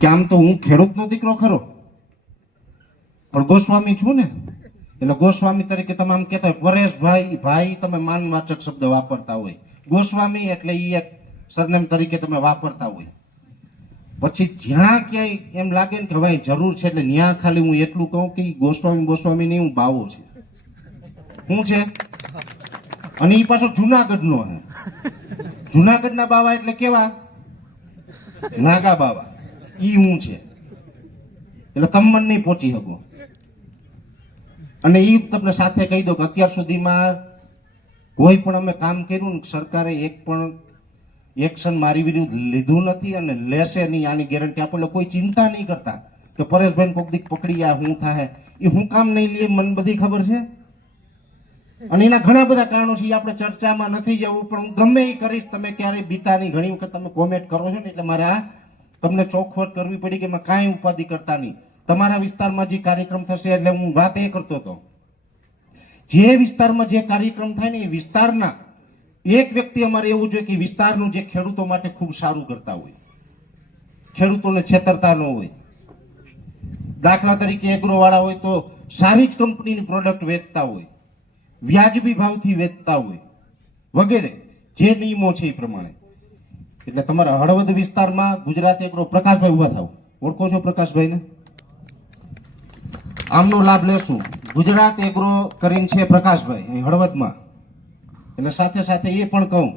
કે આમ તો હું ખેડૂતનો દીકરો ખરો? પણ ગોસ્વામી છું ને. એટલે ગોસ્વામી તરીકે તમે આમ કહેતા હોય, પરેશભાઈ ભાઈ તમે માનવાચક શબ્દ વાપરતા હોય. ગોસ્વામી એટલે એ એક સરનેમ તરીકે તમે વાપરતા હોય. પછી જ્યાં ક્યાંય એમ લાગે ને કે હવે જરૂર છે એટલે ત્યાં ખાલી હું એટલું કહું કે ગોસ્વામી ગોસ્વામી નહીં, હું બાવો છે. શું છે? અને એ પાછો જુનાગઢનો હે. જુનાગઢના બાવા એટલે કેવા? નાગા બાવા. ઈ હું છે? એટલે તમે નહીં પહોંચી શકો. અને એ તમને સાથે કહી દો કે અત્યાર સુધીમાં કોઈ પણ અમે કામ કર્યું ને સરકારે એક પણ એક્શન મારી વિરુદ્ધ લીધું નથી અને લેશે નહીં, આની ગેરંટી આપણે કોઈ ચિંતા નહીં કરતા કે પરેશભાઈ કોક દીક પકડી આ હું થાય એ હું કામ નહીં લે, મને બધી ખબર છે? અને એના ઘણા બધા કારણો છે આપણે ચર્ચામાં નથી જવું, પણ હું ગમે એ કરીશ, તમે ક્યારેય બીતાની ઘણી વખત તમે કોમેન્ટ કરો છો ને, એટલે મારે આ તમને ચોખવટ કરવી પડી કે એમાં કાંઈ ઉપાધિ કરતા નહીં. તમારા વિસ્તારમાં જે કાર્યક્રમ થશે એટલે હું વાત એ કરતો હતો. જે વિસ્તારમાં જે કાર્યક્રમ થાય ને એ વિસ્તારના એક વ્યક્તિ અમારે એવું જોઈએ કે વિસ્તારનું જે ખેડૂતો માટે ખૂબ સારું કરતા હોય. ખેડૂતોને છેતરતા ન હોય. દાખલા તરીકે એગ્રોવાળા હોય તો સારી જ કંપનીની પ્રોડક્ટ વેચતા હોય. વ્યાજબી ભાવથી વેચતા હોય. વગેરે. જે નિયમો છે એ પ્રમાણે. એટલે તમારા હળવદ વિસ્તારમાં ગુજરાત એગ્રો પ્રકાશભાઈ ઊભા થાવ ઓળખો છો પ્રકાશભાઈને? આમનો લાભ લેશું. ગુજરાત એગ્રો કરીને છે પ્રકાશભાઈ હળવદમાં. એટલે સાથે સાથે એ પણ કહું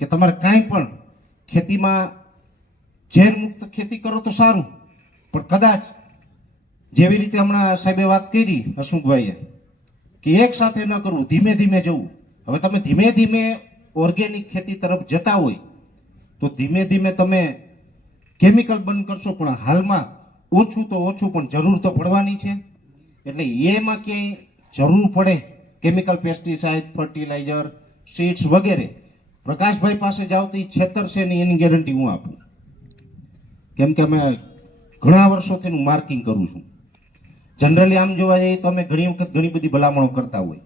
કે તમારે કાંઈ પણ ખેતીમાં ઝેર મુક્ત ખેતી કરો તો સારું. પણ કદાચ જેવી રીતે હમણાં સાહેબે વાત કરી હસમુખભાઈએ કે એક સાથે ન કરવું, ધીમે ધીમે જવું. હવે તમે ધીમે ધીમે ઓર્ગેનિક ખેતી તરફ જતા હોય તો ધીમે ધીમે તમે કેમિકલ બંધ કરશો, પણ હાલમાં ઓછું તો ઓછું, પણ જરૂર તો પડવાની છે. એટલે એમાં ક્યાંય જરૂર પડે કેમિકલ પેસ્ટિસાઇડ, ફર્ટિલાઇઝર, સીડ્સ વગેરે. પ્રકાશભાઈ પાસે જાવતી ઈ છેતરશે નહીં એની ગેરંટી હું આપું. કેમ કે અમે ઘણા વર્ષોથી હું માર્કિંગ કરું છું. જનરલી આમ જોવા જઈએ તો અમે ઘણી વખત ઘણી બધી ભલામણો કરતા હોય.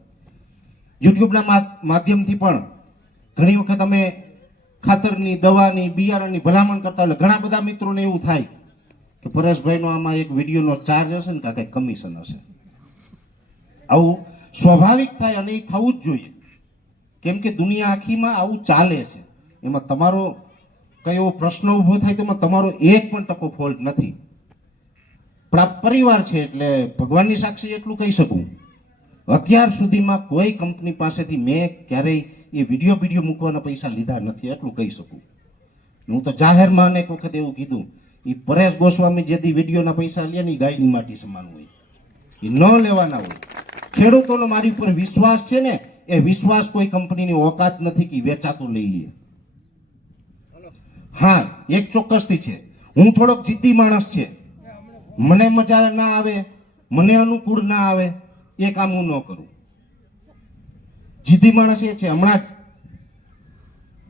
યુટ્યુબના માધ્યમથી પણ ઘણી વખત અમે ખાતરની, દવાની, બિયારણની ભલામણ કરતા હોય ઘણા બધા મિત્રોને એવું થાય કે પરેશભાઈનો આમાં એક વિડીયોનો ચાર્જ હશે ને કાં કંઈક કમિશન હશે. આવું સ્વાભાવિક થાય અને એ થવું જ જોઈએ. કેમ કે દુનિયા આખીમાં આવું ચાલે છે. એમાં તમારો કયો પ્રશ્ન ઊભો થાય તેમાં તમારો એક પણ ટકો ફોલ્ટ નથી. પણ આ પરિવાર છે એટલે ભગવાનની સાક્ષી એટલું કહી શકું. અત્યાર સુધીમાં કોઈ કંપની પાસેથી મેં ક્યારેય એ વીડિયો વીડિયો મૂકવાના પૈસા લીધા નથી એટલું કહી શકું. હું તો જાહેરમાં અનેક વખત એવું કીધું એ પરેશ ગોસ્વામી જેથી વિડીયોના પૈસા લે ને એ ગાયની માટી સમાન હોય. એ ન લેવાના હોય. ખેડૂતોનો મારી ઉપર વિશ્વાસ છે ને, એ વિશ્વાસ કોઈ કંપનીની ઓકાત નથી કે વેચાતું લઈ લે. હા, એક ચોક્કસથી છે. હું થોડોક જીદ્દી માણસ છે. મને મજા ના આવે, મને અનુકૂળ ના આવે, એ કામ હું ન કરું. જિદ્દી માણસ એ છે, હમણાં જ.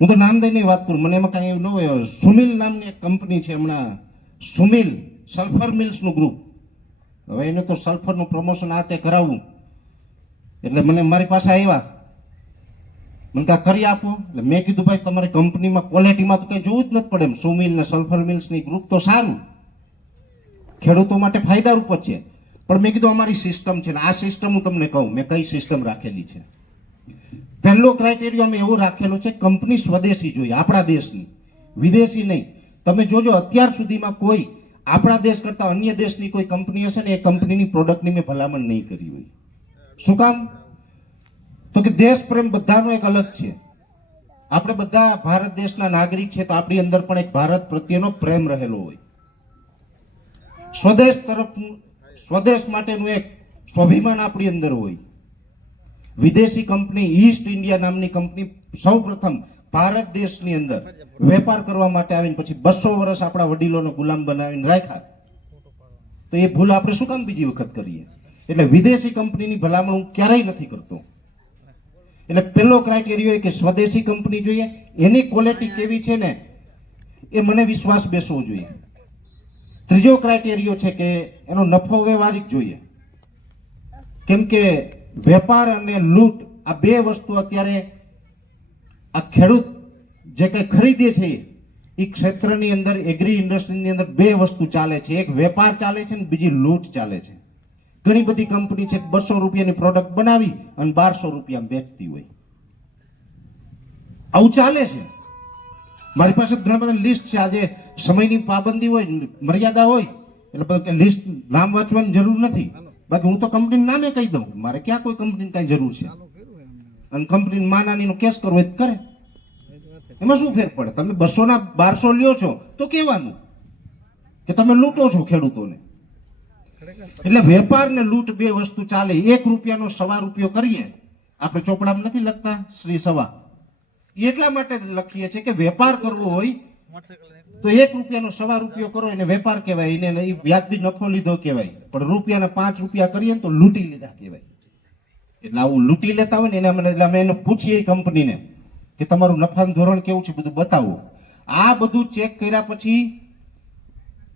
હું તો નામ દઈને વાત કરું, મને એમાં કાંઈ એવું ન હોય. સુમિલ નામની એક કંપની છે હમણાં. સુમિલ સલ્ફર મિલ્સનું ગ્રુપ. હવે એને તો સલ્ફરનું પ્રમોશન આ તે કરાવવું એટલે મને મારી પાસે આવ્યા. મને કાં કરી આપો. એટલે મેં કીધું, ભાઈ, તમારી કંપનીમાં ક્વોલિટીમાં તો કંઈ જોવું જ નથી પડે એમ. સુમિલ ને સલ્ફર મિલ્સની ગ્રુપ તો સારું. ખેડૂતો માટે ફાયદારૂપ જ છે. પણ મેં કીધું, અમારી સિસ્ટમ છે ને, આ સિસ્ટમ હું તમને કહું. મેં કઈ સિસ્ટમ રાખેલી છે? પહેલો ક્રાઇટેરિયો અમે એવો છે કંપની સ્વદેશી જોઈએ, આપણા દેશની. વિદેશી નહીં. તમે જોજો, અત્યાર સુધીમાં કોઈ આપણા દેશ કરતા અન્ય દેશની કોઈ કંપની હશે ને, એ કંપનીની પ્રોડક્ટની મેં ભલામણ નહીં કરી હોય. શું કામ? તો કે દેશ પ્રેમ બધાનો એક અલગ છે. આપણે બધા ભારત દેશના નાગરિક છે, તો આપણી અંદર પણ એક ભારત પ્રત્યેનો પ્રેમ રહેલો હોય. સ્વદેશ તરફ, સ્વદેશ માટેનું એક સ્વાભિમાન આપણી અંદર હોય. વિદેશી કંપની ઈસ્ટ ઇન્ડિયા નામની કંપની સૌપ્રથમ ભારત દેશની અંદર વેપાર કરવા માટે આવીને પછી બસો વર્ષ આપણા વડીલોને ગુલામ બનાવીને રાખ્યા. તો એ ભૂલ આપણે શું કામ બીજી વખત કરીએ? એટલે વિદેશી કંપનીની ભલામણ હું ક્યારેય નથી કરતો. એટલે પહેલો ક્રાઇટેરિયો એ કે સ્વદેશી કંપની જોઈએ, એની ક્વોલિટી કેવી છે ને, એ મને વિશ્વાસ બેસવો જોઈએ. ત્રીજો ક્રાઇટેરિયો છે કે એનો નફો વ્યવહારિક જોઈએ. કેમ કે વેપાર અને લૂંટ, આ બે વસ્તુ અત્યારે આ ખેડૂત જે કંઈ ખરીદે છે એ ક્ષેત્રની અંદર એગ્રી ઇન્ડસ્ટ્રીની અંદર બે વસ્તુ ચાલે છે. એક વેપાર ચાલે છે ને બીજી લૂંટ ચાલે છે. ઘણી બધી કંપની છે, બસો રૂપિયાની પ્રોડક્ટ બનાવી અને બારસો રૂપિયા વેચતી હોય. આવું ચાલે છે. મારી પાસે ઘણા બધા લિસ્ટ છે. આજે સમયની પાબંદી હોય, મર્યાદા હોય, એટલે લિસ્ટ નામ વાંચવાની જરૂર નથી. બાકી હું તો કંપનીનું નામે કહી દઉં મારે ક્યાં કોઈ કંપનીની કાંઈ જરૂર છે? અને કંપની માનાનીનો કેસ કરવો તો કરે. એમાં શું ફેર પડે? તમે બસો ના બારસો લ્યો છો તો કહેવાનું કે તમે લૂંટો છો ખેડૂતોને. એટલે વેપાર ને લૂંટ બે વસ્તુ ચાલે. એક રૂપિયાનો સવા રૂપિયો કરીએ. આપણે ચોપડામાં નથી લખતા? શ્રી સવા એ એટલા માટે લખીએ છીએ કે વેપાર કરવો હોય તો એક રૂપિયાનો સવા રૂપિયો કરો એને વેપાર કહેવાય. એને એ વ્યાજબી નફો લીધો કહેવાય. પણ રૂપિયાને પાંચ રૂપિયા કરીએ ને તો લૂંટી લીધા કહેવાય. એટલે આવું લૂંટી લેતા હોય ને એને મને એટલે અમે એને પૂછીએ કંપનીને કે તમારું નફાનું ધોરણ કેવું છે બધું બતાવો. આ બધું ચેક કર્યા પછી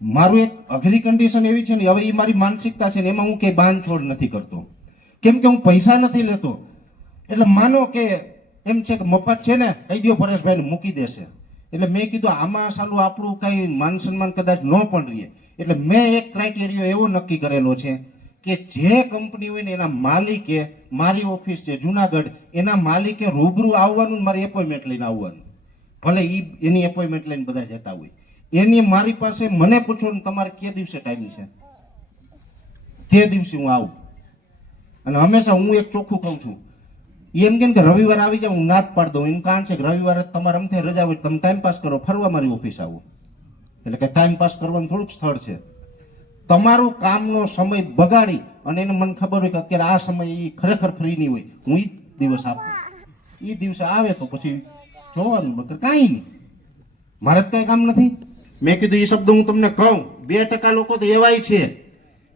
મારું એક અઘરી કન્ડિશન એવી છે ને, હવે એ મારી માનસિકતા છે ને, એમાં હું કંઈ બાંધછોડ નથી કરતો. કેમ કે હું પૈસા નથી લેતો. એટલે માનો કે એમ છે કે મફત છે ને, કહી દો પરેશભાઈને મૂકી દેશે. એટલે મેં કીધું, આમાં સાલું આપણું કઈ માન સન્માન કદાચ ન પણ રહીએ એટલે મેં એક ક્રાઇટેરિયો એવો નક્કી કરેલો છે કે જે કંપની હોય ને એના માલિકે, મારી ઓફિસ છે, જુનાગઢ, એના માલિકે રૂબરૂ આવવાનું મારી એપોઇન્ટમેન્ટ લઈને આવવાનું. ભલે એ એની એપોઇન્ટમેન્ટ લઈને બધા જતા હોય. એની મારી પાસે મને પૂછો ને તમારે કે દિવસે ટાઈમ છે? તે દિવસે હું આવું. અને હંમેશા હું એક ચોખ્ખું કહું છું એમ કેમ કે રવિવાર આવી જાવ હું નાટ પાડ દઉં. એમ કારણ છે કે રવિવારે તમારે અમથે રજા હોય તમે ટાઈમ પાસ કરો, ફરવા મારી ઓફિસ આવો. એટલે કે ટાઈમ પાસ કરવાનું થોડુંક સ્થળ છે. તમારું કામનો સમય બગાડી અને એને મને ખબર હોય કે અત્યારે આ સમય એ ખરેખર ફ્રી નહીં હોય. હું ઈ દિવસ આપું. એ દિવસે આવે તો પછી જોવાનું, નકર કાંઈ નહીં. મારે જ કાંઈ કામ નથી. મેં કીધું એ શબ્દ હું તમને કહું. બે ટકા લોકો તો એવાય છે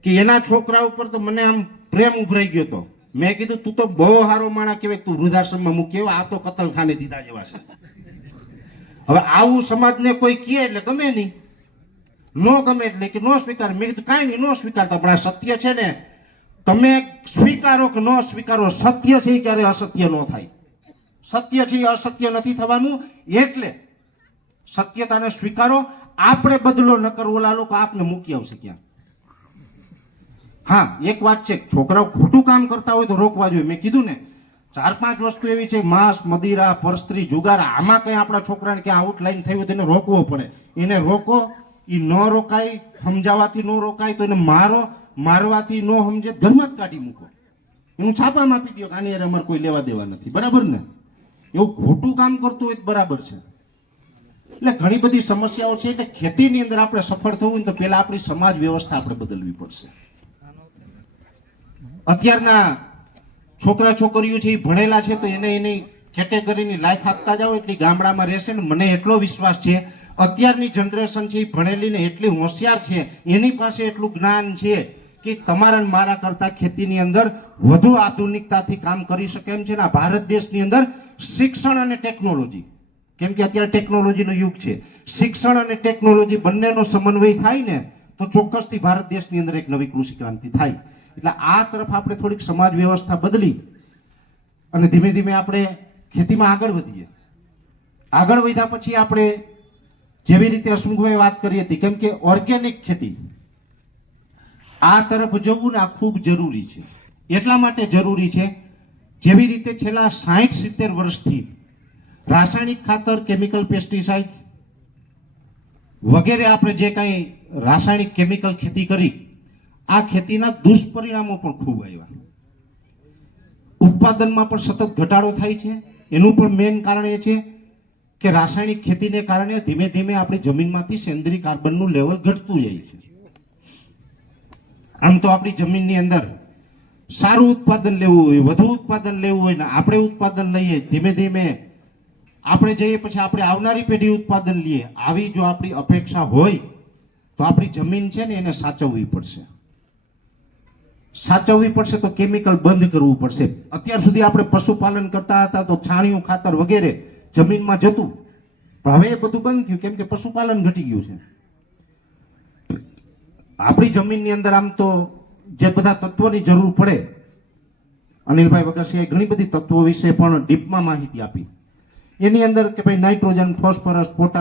કે એના છોકરા ઉપર તો મને આમ પ્રેમ ઉભરાઈ ગયો તો. મેં કીધું, તું તો બહુ સારો માણા કહેવાય તું વૃદ્ધાશ્રમમાં મૂક્યો આ તો કતલખાને દીધા જેવા છે. હવે આવું સમાજને કોઈ કહે એટલે ગમે નહીં. નો ગમે એટલે કે નો સ્વીકાર. મેં કીધું, કાંઈ નહીં, નો સ્વીકારતા. પણ આ સત્ય છે ને, તમે સ્વીકારો કે ન સ્વીકારો, સત્ય છે ક્યારે અસત્ય ન થાય. સત્ય છે એ અસત્ય નથી થવાનું, એટલે સત્યતાને સ્વીકારો. આપણે બદલો ન કરવો ઓલા લોકો આપને મૂકી આવશે ક્યાં? હા, એક વાત છે, છોકરાઓ ખોટું કામ કરતા હોય તો રોકવા જોઈએ. મેં કીધું ને, ચાર પાંચ વસ્તુ એવી છે, માંસ, મદિરા, પરસ્ત્રી, જુગાર, આમાં કઈ આપણા છોકરાને ક્યાં આઉટલાઈન થયું હોય તો રોકવો પડે. એને રોકો એ ન રોકાય સમજાવવાથી ન રોકાય, તો એને મારો, મારવાથી ન સમજે ધર્મ જ કાઢી મૂકો. એનું છાપામાં આપી દો કે આની અમારે કોઈ લેવા દેવા નથી. બરાબર ને? એવું ખોટું કામ કરતું હોય બરાબર છે. એટલે ઘણી બધી સમસ્યાઓ છે, એટલે ખેતીની અંદર આપણે સફળ થવું હોય તો પહેલાં આપણી સમાજ વ્યવસ્થા આપણે બદલવી પડશે. અત્યારના છોકરા છોકરીઓ છે એ ભણેલા છે તો એને એની કેટેગરીની લાઈફ આપતા જાઓ, એટલી ગામડામાં રહેશે ને મને એટલો વિશ્વાસ છે. અત્યારની જનરેશન છે એ ભણેલી ને એટલી હોશિયાર છે, એની પાસે એટલું જ્ઞાન છે કે તમારા મારા કરતા ખેતીની અંદર વધુ આધુનિકતાથી કામ કરી શકે એમ છે ને ભારત દેશની અંદર શિક્ષણ અને ટેકનોલોજી. કેમ કે અત્યારે ટેકનોલોજીનો યુગ છે. શિક્ષણ અને ટેકનોલોજી બંનેનો સમન્વય થાય ને તો ચોક્કસથી ભારત દેશની અંદર એક નવી કૃષિ ક્રાંતિ થાય. એટલે આ તરફ આપણે થોડીક સમાજ વ્યવસ્થા બદલી અને ધીમે ધીમે આપણે ખેતીમાં આગળ વધીએ. આગળ વધ્યા પછી આપણે જેવી રીતે હસમુખભાઈ વાત કરી હતી, કેમ કે ઓર્ગેનિક ખેતી આ તરફ જવું ને આ ખૂબ જરૂરી છે. એટલા માટે જરૂરી છે, જેવી રીતે છેલ્લા સાઠ સિત્તેર વર્ષથી રાસાયણિક ખાતર કેમિકલ પેસ્ટિસાઇડ વગેરે આપણે જે કાંઈ રાસાયણિક કેમિકલ ખેતી કરી આ ખેતીના દુષ્પરિણામો પણ ખૂબ આવ્યા. ઉત્પાદનમાં પણ સતત ઘટાડો થાય છે. એનું પણ મેઇન કારણ એ છે કે રાસાયણિક ખેતીને કારણે ધીમે ધીમે આપણી જમીનમાંથી સેન્દ્રીય કાર્બનનું લેવલ ઘટતું જાય છે. આમ તો આપણી જમીનની અંદર સારું ઉત્પાદન લેવું હોય, વધુ ઉત્પાદન લેવું હોય ને આપણે ઉત્પાદન લઈએ, ધીમે ધીમે આપણે જઈએ પછી આપણે આવનારી પેઢી ઉત્પાદન લઈએ. આવી જો આપણી અપેક્ષા હોય તો આપણી જમીન છે ને એને સાચવવી પડશે. સાચવવી પડશે તો કેમિકલ બંધ કરવું પડશે. અત્યાર સુધી આપણે પશુપાલન કરતા હતા તો છાણિયું, ખાતર વગેરે જમીનમાં જતું. પણ હવે એ બધું બંધ થયું, કેમ કે પશુપાલન ઘટી ગયું છે. આપણી જમીનની અંદર આમ તો જે બધા તત્વોની જરૂર પડે, અનિલભાઈ વગરસિંહે ઘણી બધી તત્વો વિશે પણ ડીપમાં માહિતી આપી. એની અંદર કે ભાઈ નાઇટ્રોજન, ફોસ્ફરસ પોટાશ